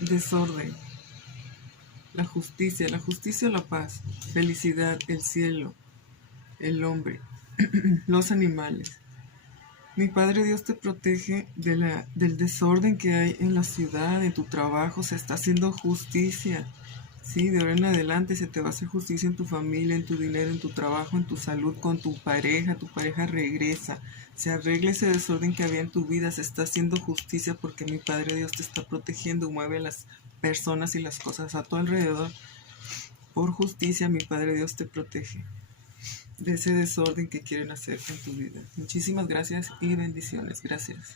desorden, la justicia o la paz, felicidad, el cielo, el hombre, los animales. Mi Padre Dios te protege del desorden que hay en la ciudad, en tu trabajo, se está haciendo justicia. Sí, de ahora en adelante se te va a hacer justicia en tu familia, en tu dinero, en tu trabajo, en tu salud, con tu pareja regresa, se arregla ese desorden que había en tu vida, se está haciendo justicia porque mi Padre Dios te está protegiendo, mueve a las personas y las cosas a tu alrededor. Por justicia, mi Padre Dios te protege de ese desorden que quieren hacer en tu vida. Muchísimas gracias y bendiciones. Gracias.